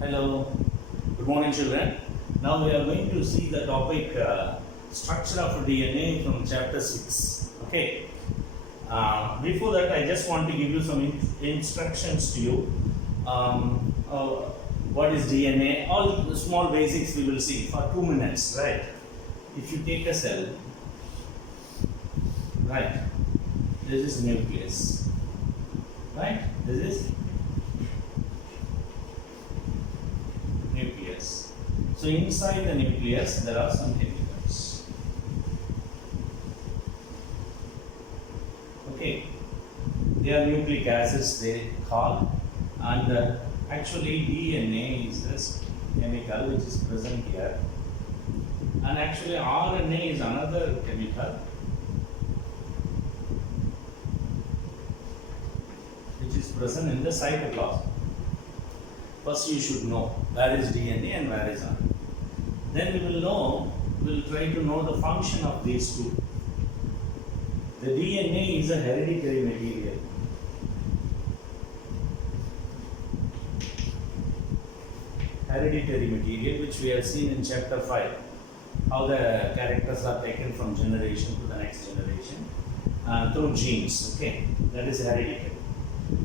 Hello, good morning children. Now we are going to see the topic structure of DNA from chapter 6. Okay. Before that I just want to give you some instructions to you. What is DNA? All the small basics we will see for 2 minutes, right? If you take a cell, right, this is nucleus, right? This is nucleus. So inside the nucleus there are some chemicals. Okay, they are nucleic acids they call, and actually DNA is this chemical which is present here, and actually RNA is another chemical which is present in the cytoplasm. First you should know where is DNA and where is RNA. Then we will try to know the function of these two. The DNA is a hereditary material. Hereditary material which we have seen in chapter 5. How the characters are taken from generation to the next generation through genes. Okay, that is hereditary.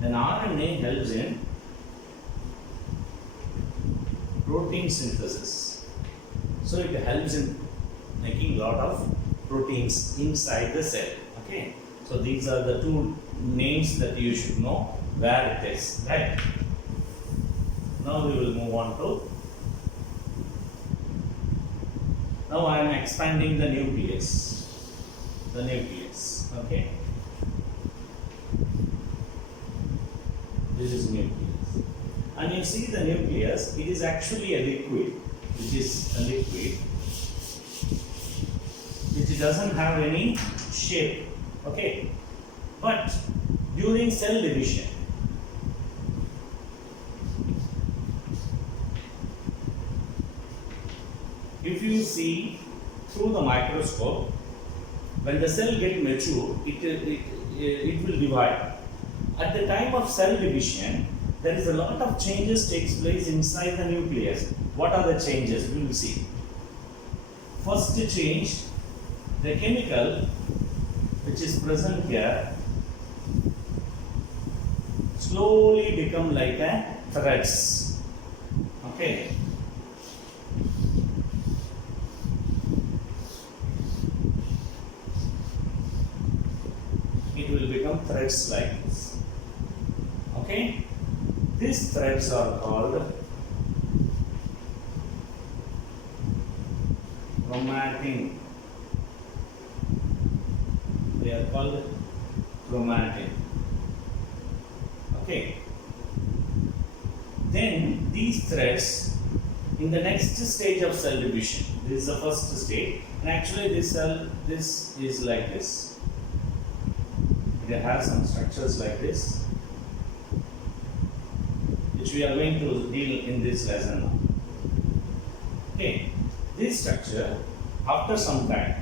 Then RNA helps in protein synthesis. So it helps in making lot of proteins inside the cell. Okay. So these are the two names that you should know where it is. Right. Now we will move on to. Now I am expanding the nucleus. The nucleus. Okay. This is nucleus. And you see the nucleus, it is actually a liquid, which doesn't have any shape. Okay. But during cell division, if you see through the microscope, when the cell gets mature, it will divide. At the time of cell division, there is a lot of changes takes place inside the nucleus. What are the changes? We will see. First change, the chemical which is present here slowly become like a threads. Okay. It will become threads like this. Okay. These threads are called chromatin. They are called chromatin. Okay. Then these threads in the next stage of cell division. This is the first stage, and actually this is like this. It has some structures like this, which we are going to deal in this lesson now. Okay, this structure after some time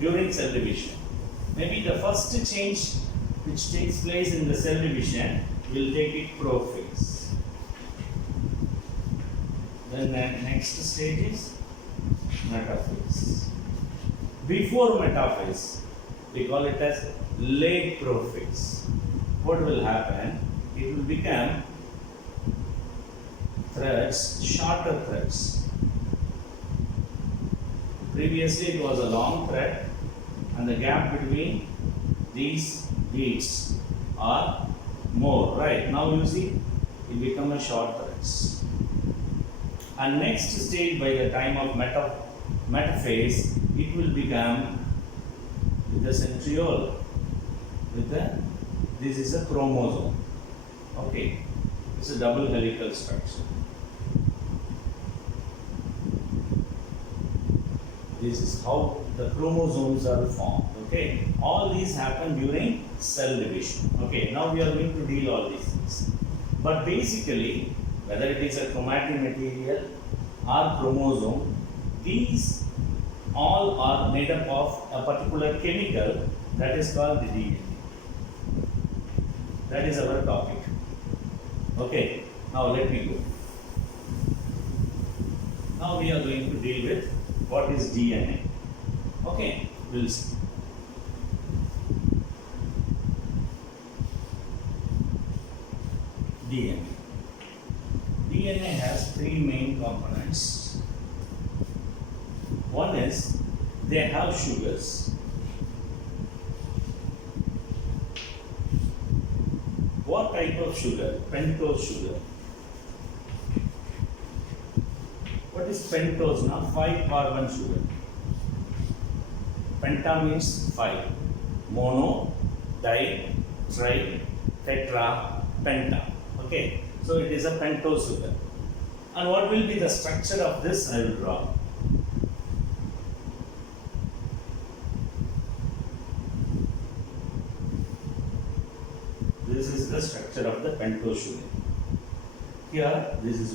during cell division, maybe the first change which takes place in the cell division will take it prophase. Then the next stage is metaphase. Before metaphase, we call it as late prophase. What will happen? It will become threads, shorter threads. Previously it was a long thread, and the gap between these beads are more, right? Now you see it become a short threads. And next stage, by the time of metaphase, it will become with the centriole, this is a chromosome. Okay, it's a double helical structure. This is how the chromosomes are formed. Okay, all these happen during cell division. Okay, now we are going to deal all these things. But basically, whether it is a chromatin material or chromosome, these all are made up of a particular chemical that is called the DNA. That is our topic. Okay. Now let me go. Now we are going to deal with what is DNA. Okay, we'll see. DNA. DNA has three main components. One is they have sugars. What type of sugar? Pentose sugar. What is pentose now? 5 carbon sugar. Penta means 5. Mono, di, tri, tetra, penta. Okay, so it is a pentose sugar. And what will be the structure of this? I will draw. This is the structure of the pentose sugar. Here, this is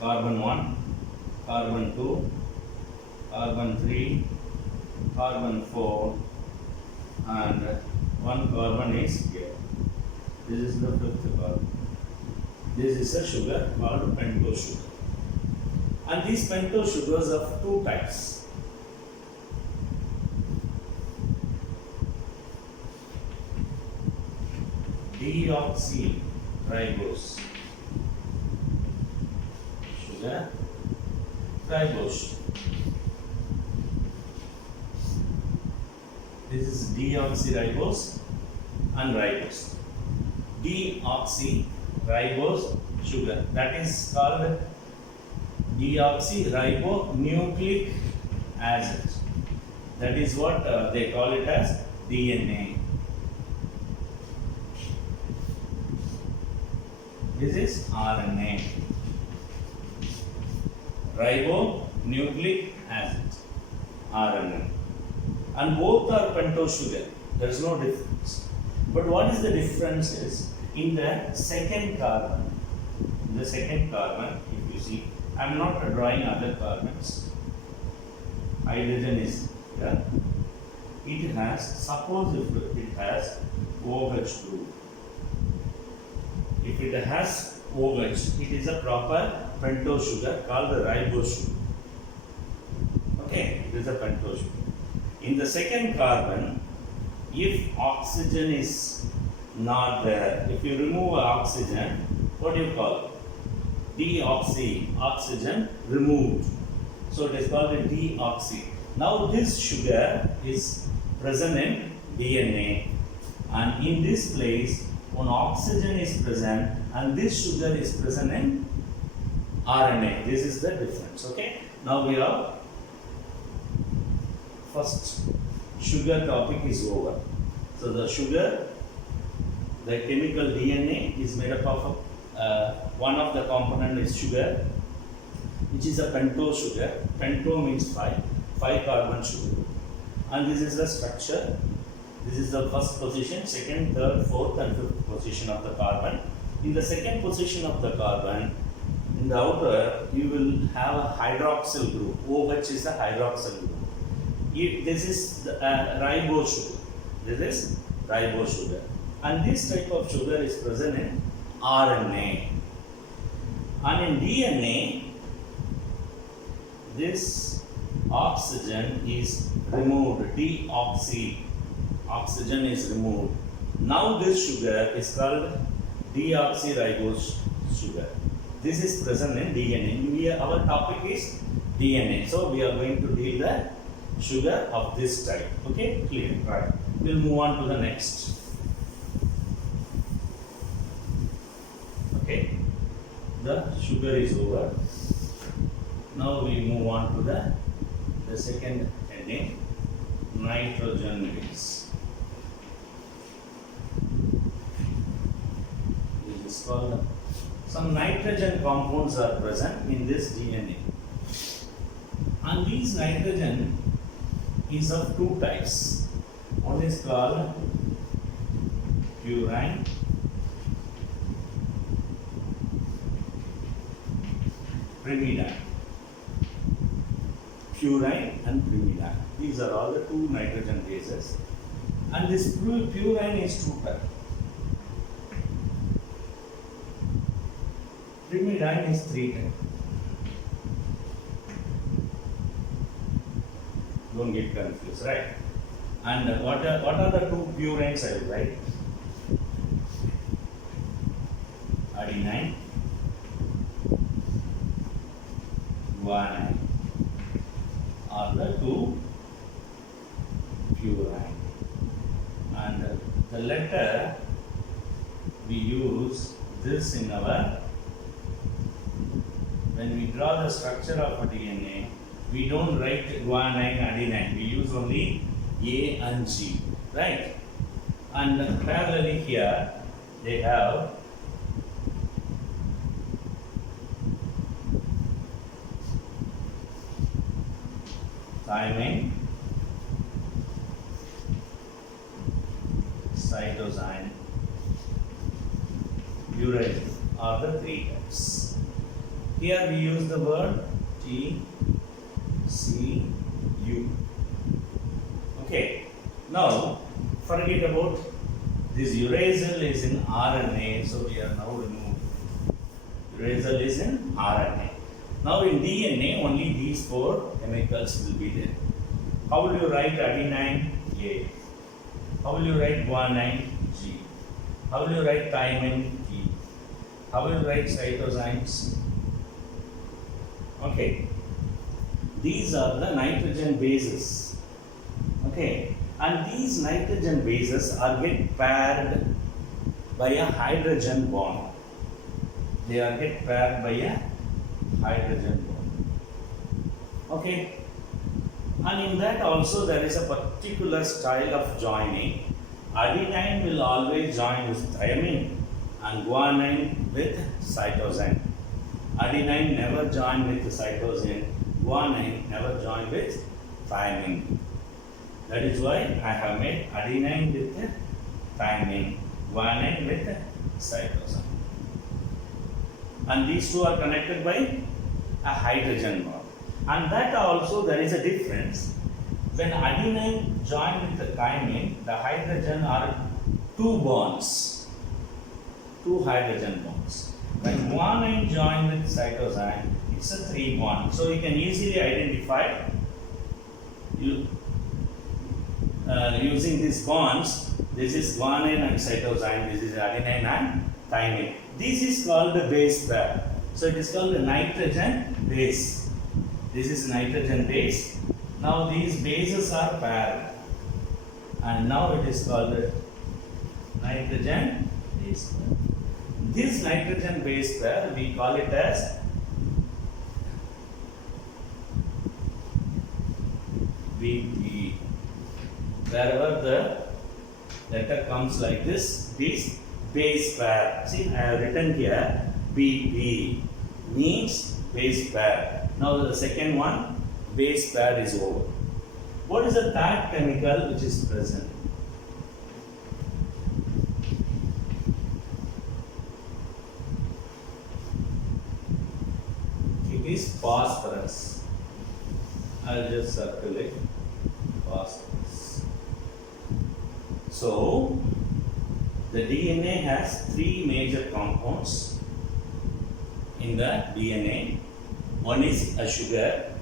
carbon 1, carbon 2, carbon 3, carbon 4, and one carbon is here. This is the fifth carbon. This is a sugar called pentose sugar. And these pentose sugars are two types. Deoxyribose sugar, ribose. This is deoxyribose and ribose. Deoxyribose sugar, that is called deoxyribonucleic acid. That is what they call it as DNA. This is RNA. Ribonucleic acid, RNA. And both are pentose sugar. There is no difference. But what is the difference is in the second carbon. In the second carbon, if you see, I am not drawing other carbons. Hydrogen is here. It has, suppose if it has OH2. If it has OH, it is a proper pentose sugar called the ribose sugar. Okay, it is a pentose sugar. In the second carbon, if oxygen is not there, if you remove oxygen, what do you call it? Deoxy, oxygen removed. So it is called a deoxy. Now this sugar is present in DNA, and in this place, when oxygen is present and this sugar is present in RNA. This is the difference. Okay. Now we are first sugar topic is over. So the sugar, the chemical DNA is made up of one of the component is sugar, which is a pentose sugar. Pento means 5 carbon sugar, and this is the structure. This is the first position, second, third, fourth, and fifth position of the carbon. In the second position of the carbon, in the outer, you will have a hydroxyl group. OH is a hydroxyl group. This is the, ribose sugar. This is ribose sugar. And this type of sugar is present in RNA. And in DNA, this oxygen is removed, deoxy. Oxygen is removed. Now this sugar is called deoxyribose sugar. This is present in DNA. Our topic is DNA. So we are going to deal the sugar of this type. Okay, clear. Right. We'll move on to the next. Okay. The sugar is over. Now we move on to the second heading, nitrogen base. This is called, some nitrogen compounds are present in this DNA. And these nitrogen is of two types. One is called purine, pyrimidine. Purine and pyrimidine. These are all the two nitrogen bases. And this purine is two types. Pyrimidine is 3 times. Don't get confused, right? And what are the two purines I will write? Adenine, guanine are the two purine. And the letter we use this in our, when we draw the structure of a DNA, we don't write guanine, adenine. We use only A and G, right? And parallelly here, they have thymine, cytosine, urine are the three types. Here we use the word T, C, U. Okay. Now forget about this. Uracil is in RNA, so we are now removed. Uracil is in RNA. Now in DNA, only these four chemicals will be there. How will you write adenine? A. How will you write guanine? G. How will you write thymine? T. How will you write cytosines? Okay. These are the nitrogen bases. Okay. And these nitrogen bases are get paired by a hydrogen bond. They are get paired by a hydrogen bond. Okay. And in that also there is a particular style of joining. Adenine will always join with thymine and guanine with cytosine. Adenine never join with cytosine. Guanine never join with thymine. That is why I have made adenine with thymine, guanine with cytosine. And these two are connected by a hydrogen bond. And that also there is a difference. When adenine join with the thymine, the hydrogen are two bonds, two hydrogen bonds. When guanine join with cytosine, it's a 3 bond. So you can easily identify using these bonds. This is guanine and cytosine, this is adenine and thymine. This is called the base pair. So it is called the nitrogen base. This is nitrogen base. Now these bases are paired. And now it is called the nitrogen base pair. This nitrogen base pair, we call it as BP. Wherever the letter comes like this base pair. See, I have written here BP means base pair. Now the second one, base pair is over. What is the third chemical which is present? It is phosphorus. I'll just circle it. Phosphorus. So the DNA has 3 major compounds in the DNA. One is a sugar,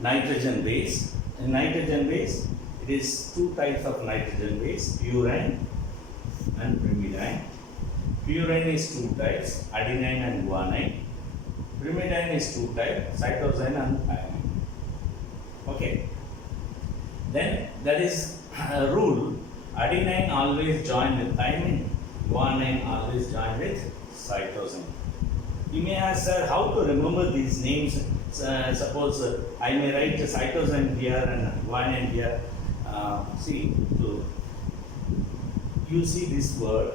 nitrogen base. In nitrogen base, it is 2 types of nitrogen base, purine and pyrimidine. Purine is 2 types, adenine and guanine. Pyrimidine is 2 types, cytosine and thymine. Okay. Then there is a rule. Adenine always join with thymine, guanine always join with cytosine. You may ask, sir, how to remember these names? Suppose I may write cytosine here and guanine here. You see this word,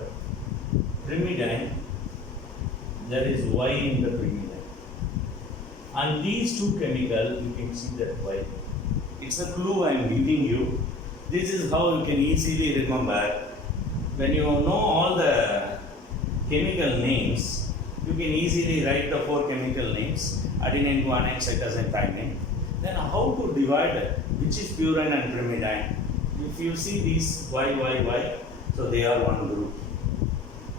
pyrimidine, there is Y in the pyrimidine. And these 2 chemicals, you can see that Y. It's a clue I am giving you. This is how you can easily remember. When you know all the chemical names, you can easily write the 4 chemical names, adenine, guanine, cytosine, thymine. Then how to divide which is purine and pyrimidine? If you see these Y, so they are one group.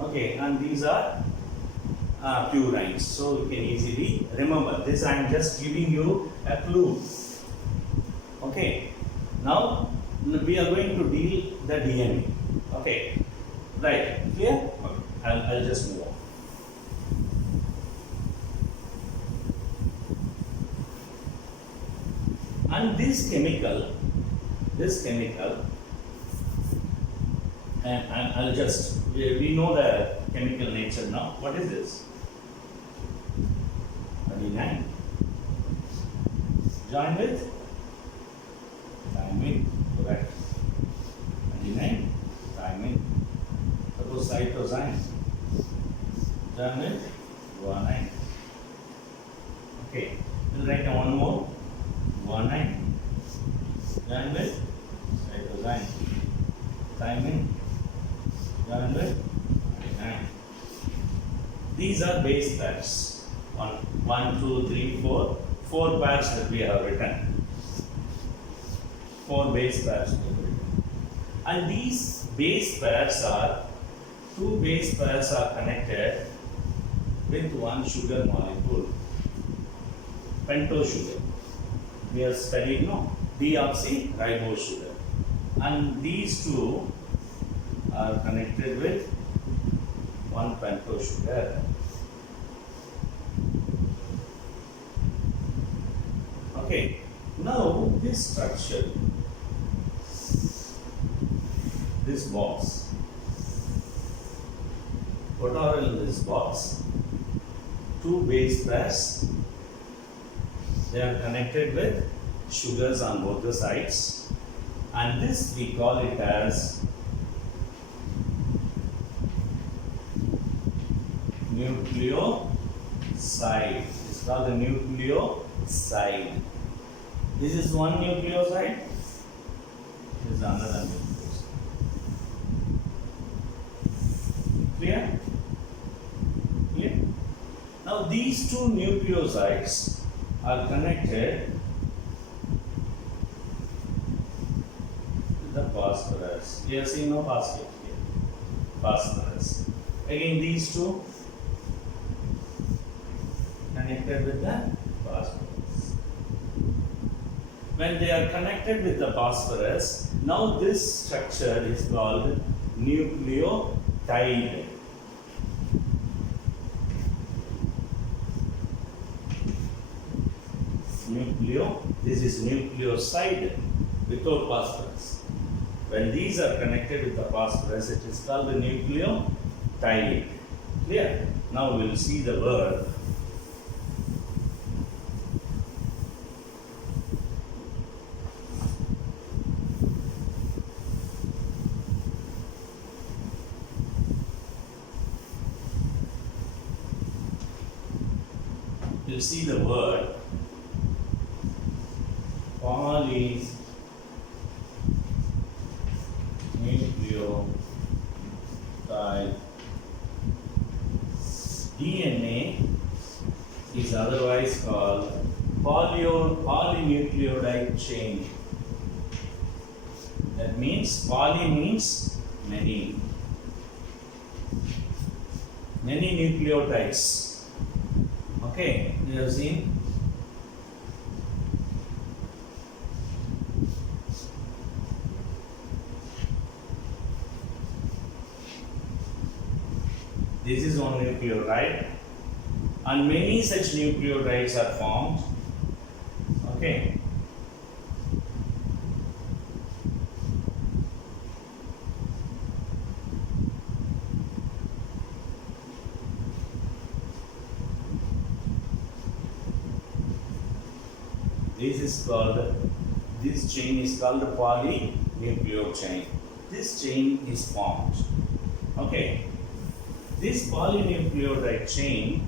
Okay, and these are purines. So you can easily remember this. I am just giving you a clue. Okay. Now we are going to deal the DNA. Okay. Right. Clear? Okay. I'll just move on. And this chemical, and I'll just, we know the chemical nature now. What is this? Adenine. Join with thymine, correct. Adenine, thymine. Suppose cytosine. Join with guanine. Okay, we'll write down one more. Guanine. Join with cytosine. Thymine. Join with adenine. These are base pairs. One, two, three, four. 4 pairs that we have written. 4 base pairs. And these base pairs are, 2 base pairs are connected with one sugar molecule. Pentose sugar. We have studied deoxyribose sugar. And these 2 are connected with one pentose sugar. Okay, now this structure, this box, what are in this box? 2 base pairs. They are connected with sugars on both the sides, and this we call it as nucleoside. It's called the nucleoside. This is one nucleoside. This is another nucleoside. Clear? Clear? Now these 2 nucleosides are connected with the phosphorus. You have seen no phosphate here. Phosphorus. Again, these 2 connected with the phosphorus. When they are connected with the phosphorus, now this structure is called nucleotide. This is nucleoside without phosphorus. When these are connected with the phosphorus, it is called the nucleotide. Clear? Now we will see the word. We'll see the word polynucleotide. DNA is otherwise called polynucleotide chain. That means poly means many. Many nucleotides. Okay, you have seen. This is one nucleotide, and many such nucleotides are formed. Okay. This chain is called the polynucleotide chain. This chain is formed. Okay. This polynucleotide chain,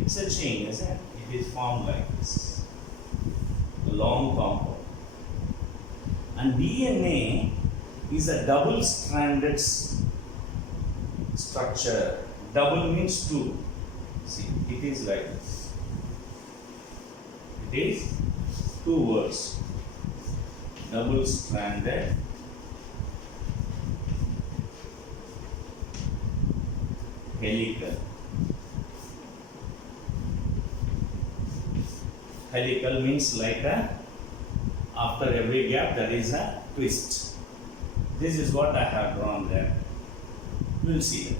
it's a chain, isn't it? It is formed like this. A long compound. And DNA is a double-stranded structure. Double means 2. See, it is like this. It is 2 words. Double-stranded helical. Helical means like a, after every gap there is a twist. This is what I have drawn there. You will see that.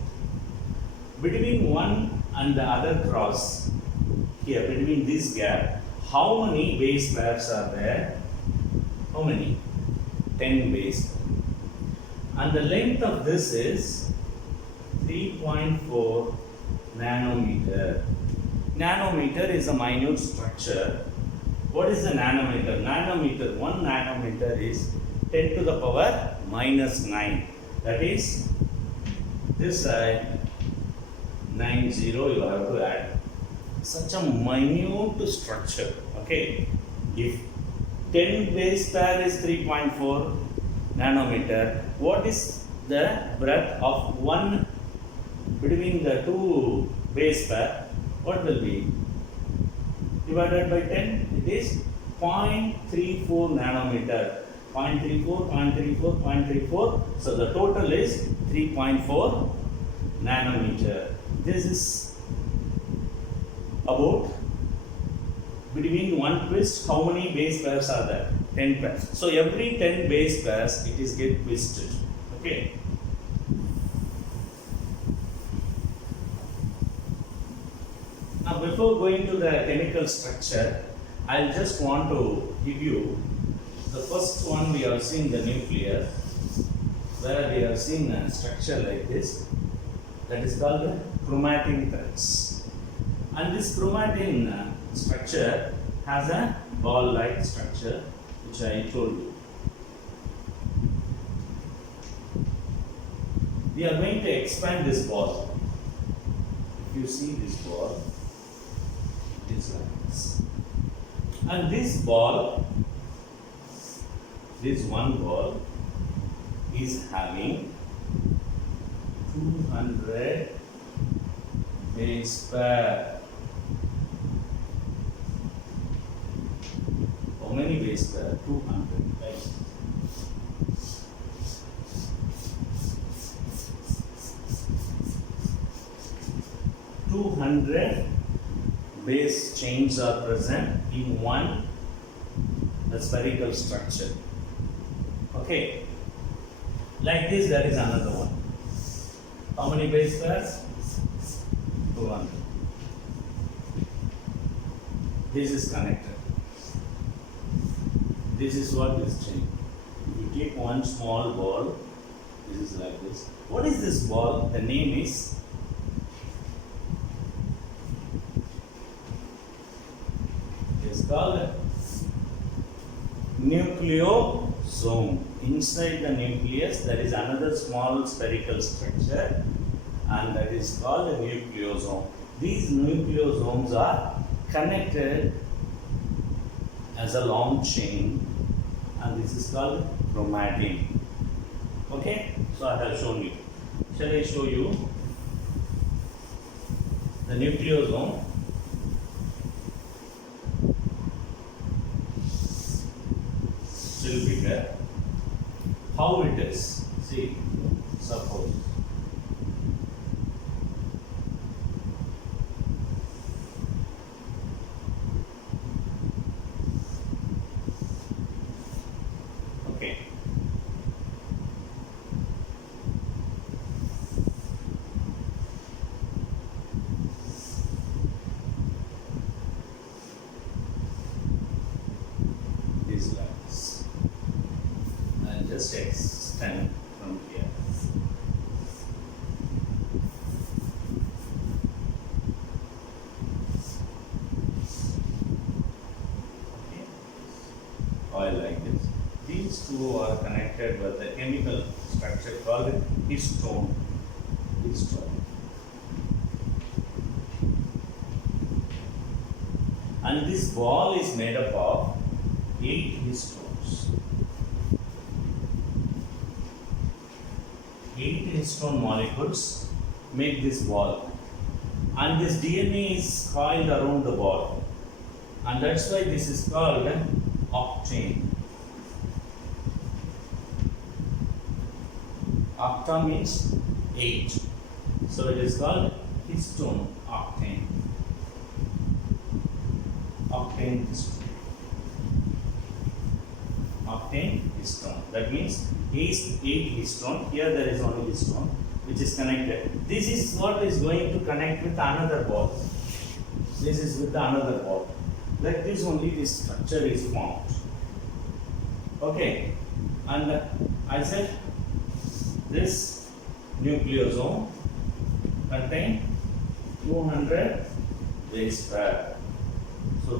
Between one and the other cross, here between this gap, how many base pairs are there? How many? 10 base. And the length of this is 3.4 nanometer. Nanometer is a minute structure. What is the nanometer? Nanometer, 1 nanometer is 10 to the power minus 9. That is, this side 90 you have to add. Such a minute structure. Okay. If 10 base pair is 3.4 nanometer, what is the breadth of one between the two base pair? What will be? Divided by 10, it is 0.34 nanometer. 0.34, 0.34, 0.34. So the total is 3.4 nanometer. This is about between one twist, how many base pairs are there? 10 pairs. So every 10 base pairs, it is get twisted. Okay. Now before going to the chemical structure, I just want to give you the first one. We have seen the nucleus, where we have seen a structure like this, that is called the chromatin threads. And this chromatin structure has a ball-like structure, which I told you. We are going to expand this ball. If you see this ball, it is like this. And this ball, this one ball, is having 200 base pair. How many base pair? 200, right? Base chains are present in one spherical structure. Okay. Like this, there is another one. How many base pairs? 200. This is connected. This is what is chain. If you take one small ball, this is like this. What is this ball? The name is called nucleosome. Inside the nucleus, there is another small spherical structure, and that is called a nucleosome. These nucleosomes are connected as a long chain, and this is called chromatin. Okay, so I have shown you. Shall I show you the nucleosome? Still bigger. How it is? See, suppose okay. These lines. And just extend from here. Okay. Oil like this. These two are connected with a chemical structure called histone. Histone. And this ball is made up of 8 histones. 8 histone molecules make this ball, and this DNA is coiled around the ball, and that's why this is called octane. Octa means 8, so it is called histone octane. octane histone. Octane histone. That means eight histone. Here there is only histone which is connected. This is what is going to connect with another ball. This is with another ball. Like this only this structure is formed. Okay, and I said this nucleosome contain 200 base pair. So